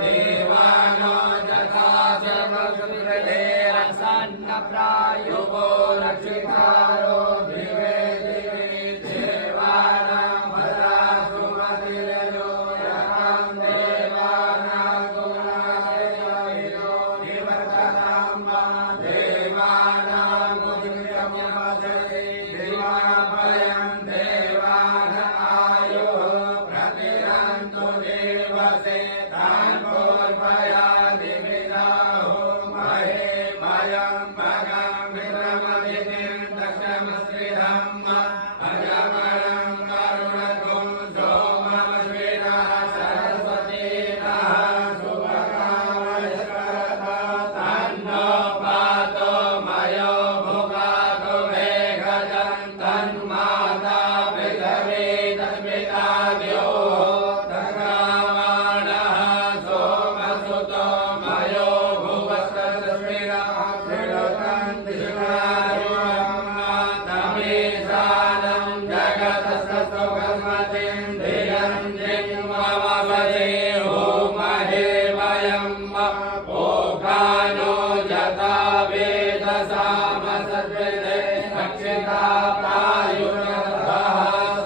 देवानो यथा समसुकृते रसन्नप्रायुवो रक्षितारो दिवे दिवे देवानां भद्रासु मतिरयो यतां देवानां गुणादेयो निवर्ततां मा देवानां मुदितमवदे देवाभयं देवान आयुः प्रतिरन्तु देवसे तान् पूर्वयादि विदाहो महे भयं भगं विरमदितिं दशमश्रिधम् अजमनं करुणगुं सोममश्विनः सरस्वतीनः शुभकामयस्करता तन्नो पातो मयो भुवातो मेघजं तन्माता पृथिवी तस्मिताद्यो तन्मानः सोमसुतो मयो भुवस्तस्मिनः तमेशानं जगतस्तुगमतिं धियं जिन्मवदे महे वयं ओघानो यथा वेदसामसद्विदे रक्षिता प्रायुनः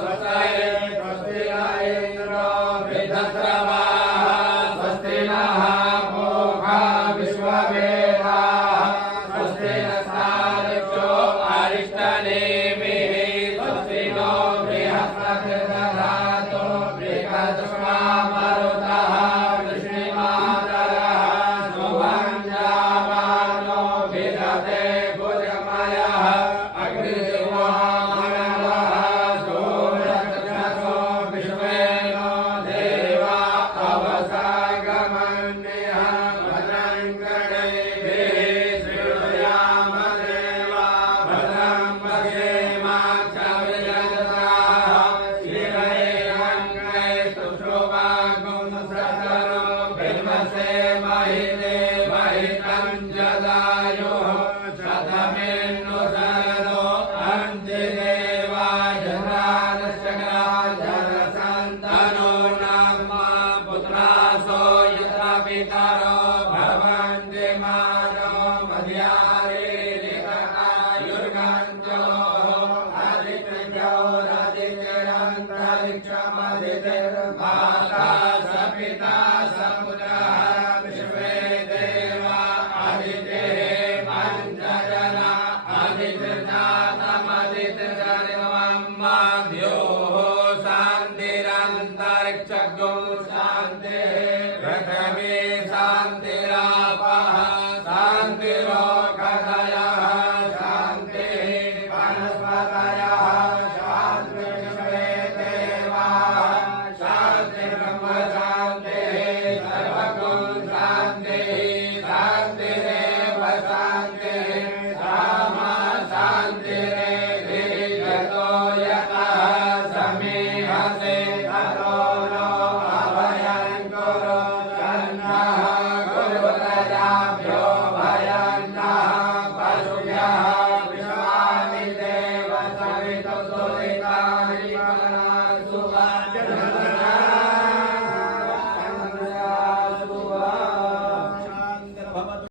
स्वस्ते स्वस्ति न इन्द्रो वृद्धश्रवाः स्वस्ति नः मोघा विश्ववेदाः स्वस्ति नस्तारिक्षो अरिष्टनेमिः स्वस्ति नो बृहस्पतिर्दधातु बृहस्पतिर्मा मरुतः वृष्णिमातरः शुभं जावानो विदधे भुजमयः अग्निशिवो मनवः सूर्यचक्षुषो विश्वेनो देवा अवसागमन्यः भद्रं कर्णेभिः श्रीयामदेवा भद्रं पश्येमाक्षविजयताः श्रीरैरङ्गै सुश्रुवागुंसतरो बिल्वसे महिते महितं जदायुः शतमेन्नु शरदो अन्तिदेवाय जनसन्तनो नाम पुत्रासो यथा पिता